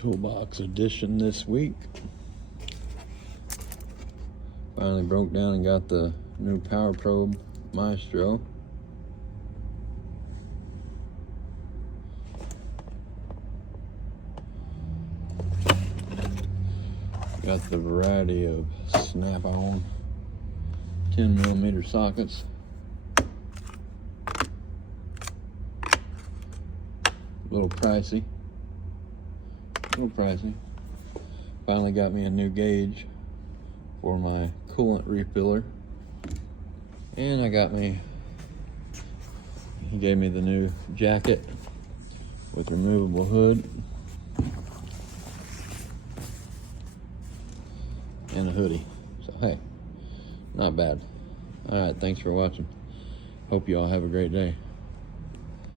Toolbox edition this week. Finally broke down and got the new Power Probe Maestro. Got the variety of snap-on 10mm sockets. A little pricey. Finally got me a new gauge for my coolant refiller. And he gave me the new jacket with removable hood and a hoodie. So hey, not bad. All right, thanks for watching. Hope you all have a great day.